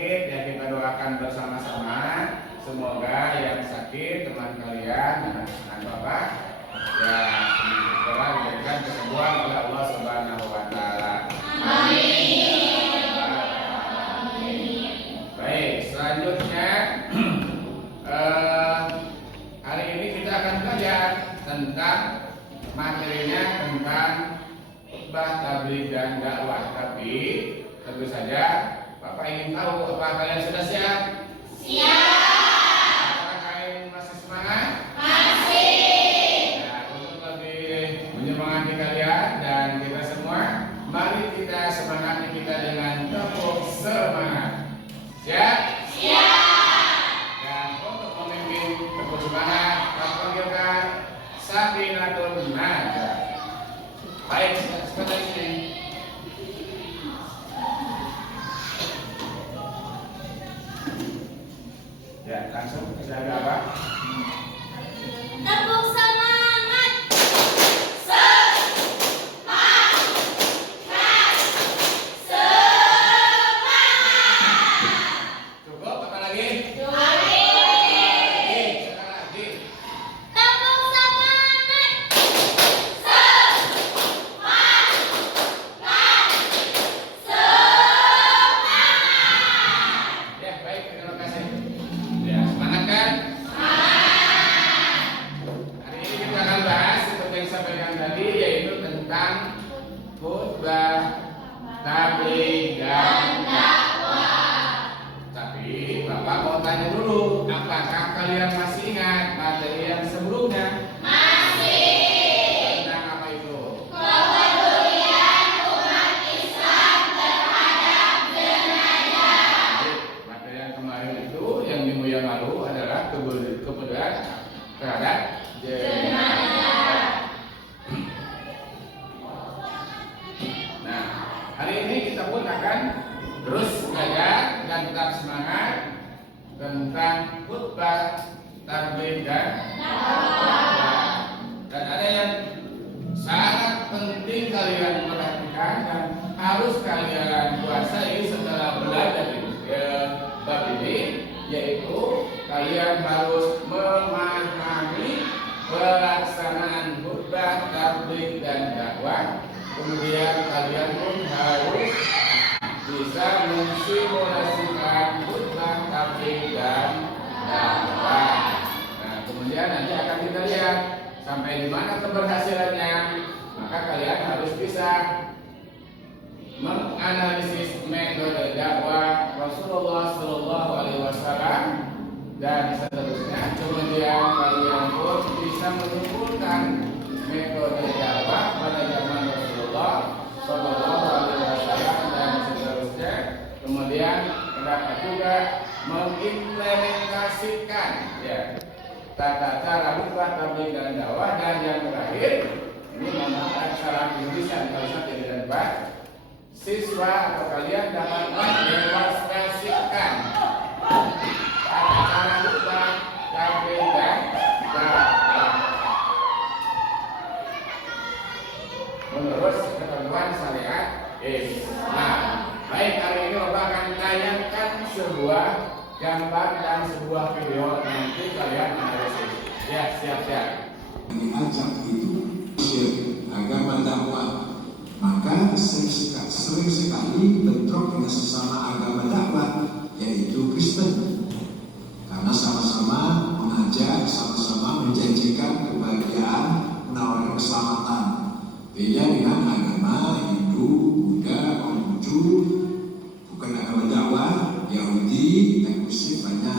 sakit ya kita doakan bersama-sama. Semoga yang sakit teman kalian dan anak bapak ya segera diberikan kesembuhan oleh Allah Subhanahu wa taala. Amin. Baik, selanjutnya hari ini kita akan belajar tentang materinya tentang khutbah, tabligh dan dakwah. Tapi tentu saja Bapak ingin tahu apakah kalian sudah siap? Siap. Apakah kalian masih semangat? Masih. Nah, untuk lebih menyemangati kalian dan kita semua, mari kita semangati kita dengan tepuk semangat. Siap? Siap. Dan untuk memimpin tepuk semangat, kami panggilkan Sakinatul Najah. Baik, sebentar ini. Ya, langsung kita ada apa? Tepuk semangat. Cukup apa lagi? Tabligh dan dakwah. Tapi Bapak mau tanya dulu, apakah kalian masih ingat materi yang sebelumnya? Masih. Tentang apa itu? Kepedulian umat Islam terhadap jenazah. Materi yang kemarin itu yang minggu yang lalu adalah kepedulian terhadap jenazah. Hari ini kita pun akan terus belajar dan tetap semangat tentang khutbah, tabligh dan dakwah. Dan ada yang sangat penting kalian perhatikan dan harus kalian kuasai setelah belajar di bab ini, yaitu kalian harus memahami pelaksanaan khutbah, tabligh dan dakwah. Kemudian kalian pun harus bisa mensimulasikan khutbah, tabligh dan dakwah. Nah, kemudian nanti akan kita lihat sampai di mana keberhasilannya. Maka kalian harus bisa menganalisis metode dakwah Rasulullah Shallallahu Alaihi Wasallam dan seterusnya. Kemudian kalian pun bisa menyimpulkan metode dakwah pada zaman Sallallahu Alaihi Wasallam dan seterusnya. Kemudian dapat juga mengimplementasikan ya tata cara khutbah, tabligh dan dakwah. Dan yang terakhir ini menggunakan cara tulisan kalau saya tidak dapat siswa atau kalian dapat mendemonstrasikan tata cara khutbah, tabligh dan dakwah menurut ketentuan syariat Islam. Baik, hari ini Bapak akan tayangkan sebuah gambar dan sebuah video, nanti kalian analisis. Ya, siap-siap. Diajak itu agama dakwah, maka sering sekali bentrok dengan sesama agama dakwah, yaitu Kristen, karena sama-sama mengajak, sama-sama menjanjikan kebahagiaan, menawarkan keselamatan. Beda dengan agama Hindu, Buddha, Konghucu, bukan agama dakwah, Yahudi, eksklusif hanya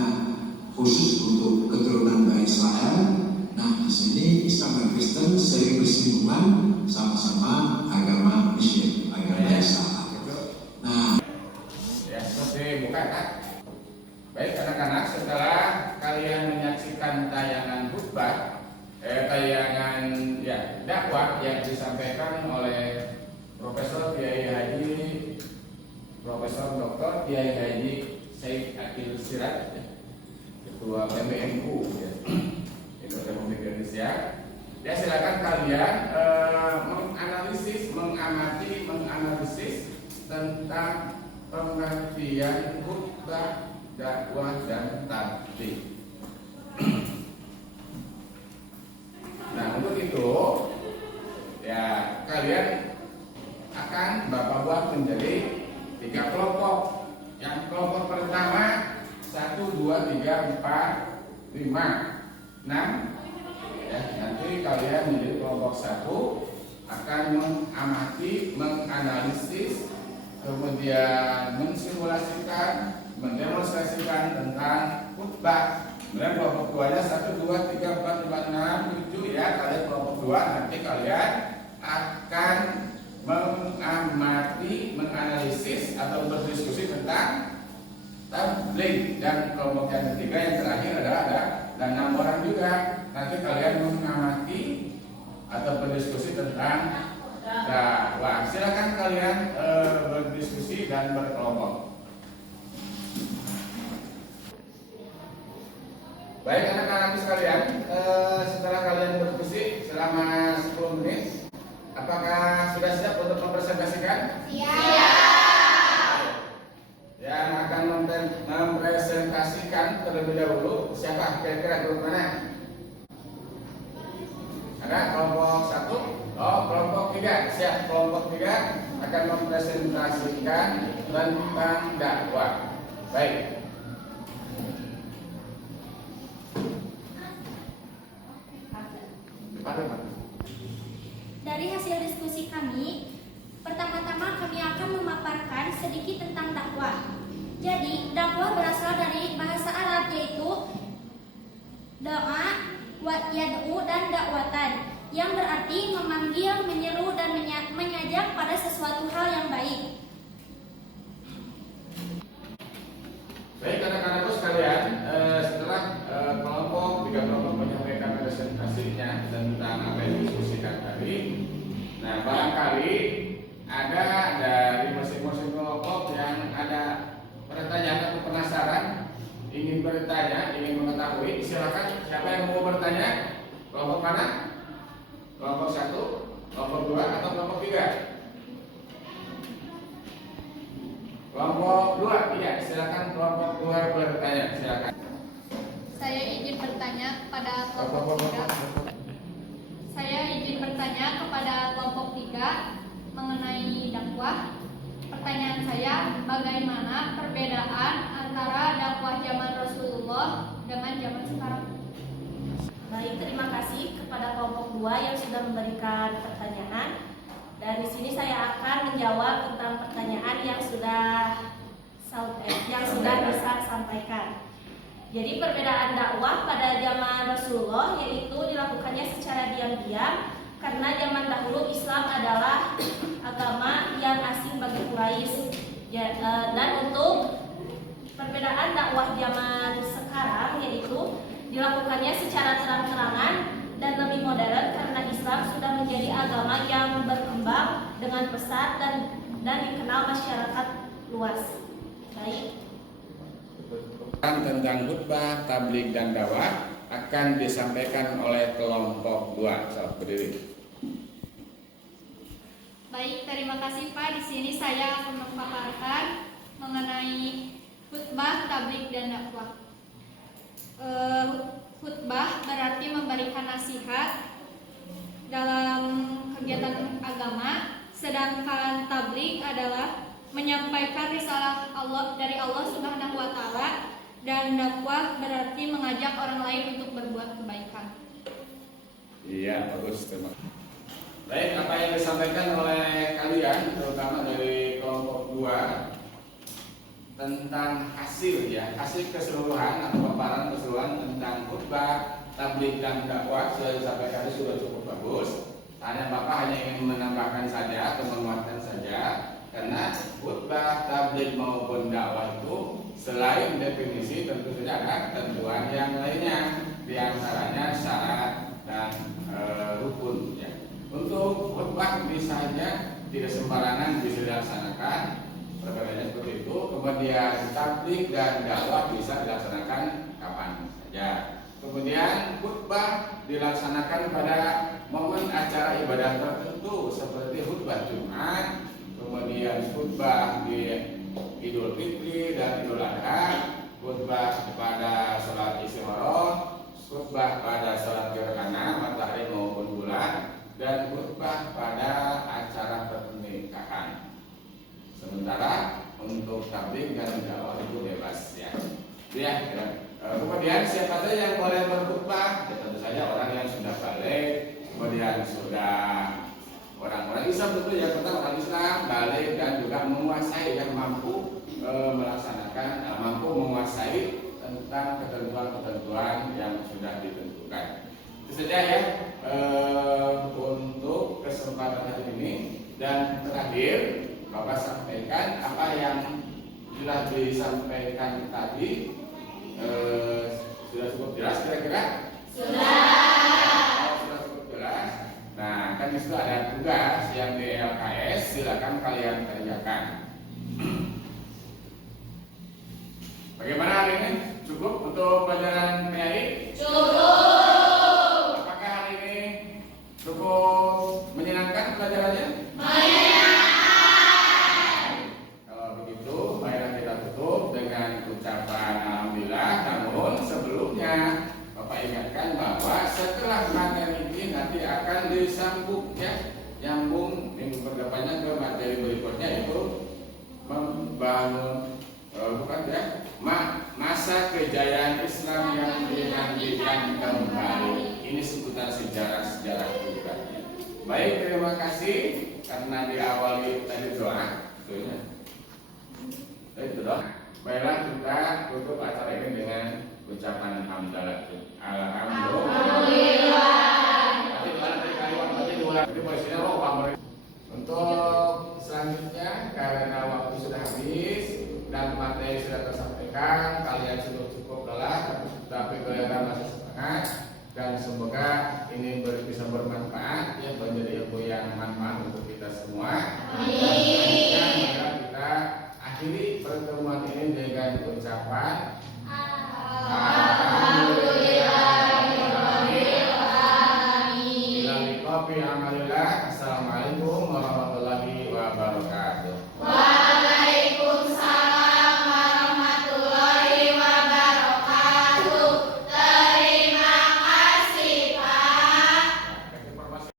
khusus untuk keturunan Bani Israel. Nah, di sini Islam dan Kristen sering bersinggungan, sama-sama agama Muslim, agama Islam. Nah, ya seperti bukan tak? Baik anak-anak, setelah kalian menyaksikan tayangan khutbah, tayangan ya dakwah yang disampaikan oleh Profesor Kiai Haji Profesor Dr. Kiai Haji Syekh Akil Siraj, Ketua PBNU ya, Republik Indonesia. Ya, silakan kalian menganalisis tentang pengertian khutbah khutbah, dakwah, dan tabligh. Nah, untuk itu ya kalian akan Bapak buat menjadi 3 kelompok. Yang kelompok pertama 1, 2, 3, 4, 5, 6. Ya, nanti kalian menjadi kelompok 1 akan mengamati, menganalisis, kemudian mensimulasikan, mendemonstrasikan tentang khutbah. Kemudian kelompok 2 nya 1, 2, 3, 4, 5, 6, 7 ya. Kalian kelompok 2 nanti kalian akan mengamati, menganalisis atau berdiskusi tentang tabligh. Dan kelompok yang ketiga yang terakhir adalah ada 6 orang juga. Nanti kalian mengamati atau berdiskusi tentang dakwah. Silakan kalian berdiskusi dan berkelompok. Baik anak-anak sekalian, setelah kalian berdiskusi selama 10 menit, apakah sudah siap untuk mempresentasikan? Siap. Yang akan mempresentasikan terlebih dahulu siapa? Kira-kira grup mana? Ada kelompok 1? Oh, kelompok 3. Siap, kelompok 3 akan mempresentasikan tentang dakwah. Baik. Dari hasil diskusi kami, pertama-tama kami akan memaparkan sedikit tentang dakwah. Jadi, dakwah berasal dari bahasa Arab yaitu doa, yad'u, dan dakwatan, yang berarti memanggil, menyeru, dan mengajak pada sesuatu hal yang baik. Baik anak-anakku sekalian, setelah kelompok 3 kelompok menyampaikan presentasinya tentang apa yang diskusikan tadi, nah barangkali ada dari masing-masing kelompok yang ada pertanyaan atau penasaran, ingin bertanya, ingin mengetahui, silakan. Siapa yang mau bertanya? Kelompok mana? Kelompok 1, kelompok 2, atau kelompok 3? Kelompok 2, iya, silakan kelompok 2 bertanya, silakan. Saya izin bertanya kepada kelompok 3. Saya izin bertanya kepada kelompok 3 mengenai dakwah. Pertanyaan saya, bagaimana perbedaan antara dakwah zaman Rasulullah dengan zaman sekarang? Baik, terima kasih kepada kelompok 2 yang sudah memberikan pertanyaan. Dari sini saya akan menjawab tentang pertanyaan yang sudah disampaikan. Jadi perbedaan dakwah pada zaman Rasulullah yaitu dilakukannya secara diam-diam karena zaman dahulu Islam adalah agama yang asing bagi Quraisy. Dan untuk perbedaan dakwah zaman sekarang yaitu dilakukannya secara terang-terangan dan lebih modern karena Islam sudah menjadi agama yang berkembang dengan pesat dan dikenal masyarakat luas. Baik. Tentang khutbah, tabligh, dan dakwah akan disampaikan oleh kelompok 2. Salam berdiri. Baik, terima kasih Pak. Di sini saya akan memaparkan mengenai khutbah, tabligh, dan dakwah. Khutbah berarti memberikan nasihat dalam kegiatan agama, sedangkan tabligh adalah menyampaikan risalah Allah dari Allah Subhanahu wa taala, dan dakwah berarti mengajak orang lain untuk berbuat kebaikan. Iya, bagus, terima kasih. Baik, apa yang disampaikan oleh kalian, terutama dari kelompok 2 tentang hasil keseluruhan atau paparan keseluruhan tentang khutbah, tabligh, dan dakwah sudah disampaikan sudah cukup bagus. Hanya Bapak hanya ingin menambahkan saja atau menguatkan saja, karena khutbah, tabligh maupun dakwah itu selain definisi tentu saja ada ketentuan yang lainnya, diantaranya syarat dan rukun. Ya. Untuk khutbah misalnya tidak sembarangan bisa dilaksanakan, perbedaannya seperti itu. Kemudian tabligh dan dakwah bisa dilaksanakan kapan saja. Kemudian khutbah dilaksanakan pada momen acara ibadah tertentu seperti khutbah Jumat, kemudian khutbah di Idul Fitri dan Idul Adha, khutbah pada sholat istikharah, khutbah pada sholat gerhana matahari maupun bulan, dan khutbah pada acara pernikahan. Sementara untuk tabligh dan dakwah itu bebas ya. Kemudian siapa saja yang boleh berkhutbah? Ya, tentu saja orang yang sudah balik, kemudian sudah orang-orang Islam, tentu yang pertama orang Islam balik dan juga menguasai, yang mampu mampu menguasai tentang ketentuan-ketentuan yang sudah ditentukan. Itu saja ya untuk kesempatan hari ini. Dan terakhir Bapak sampaikan apa yang sudah disampaikan tadi. Sudah cukup jelas kira-kira? Sudah cukup jelas. Nah, kan itu ada tugas yang di LKS, silakan kalian kerjakan. Bagaimana hari ini? Cukup untuk pelajaran PAI? Cukup. Apakah hari ini cukup menyenangkan pelajarannya? Kalau begitu, marilah kita tutup dengan ucapan alhamdulillah. Namun sebelumnya Bapak ingatkan bahwa setelah materi ini nanti akan disambung ya, nyambung minggu kedepannya ke materi berikutnya, yaitu membangun masa kejayaan Islam yang dinantikan kembali. Ini seputar sejarah-sejarah juga. Baik, terima kasih karena diawali tadi doa. Itu doa. Baiklah, kita tutup acara ini dengan ucapan hamdalah. Alhamdulillah. Untuk selanjutnya, karena waktu sudah habis dan materi sudah tersampaikan, kalian sudah cukup lelah, tapi kalian masih semangat, dan semoga ini bisa bermanfaat ya, menjadi ilmu yang manfaat untuk kita semua. Dan kita akhiri pertemuan ini dengan ucapan Alhamdulillah. Bila liqa fi amalil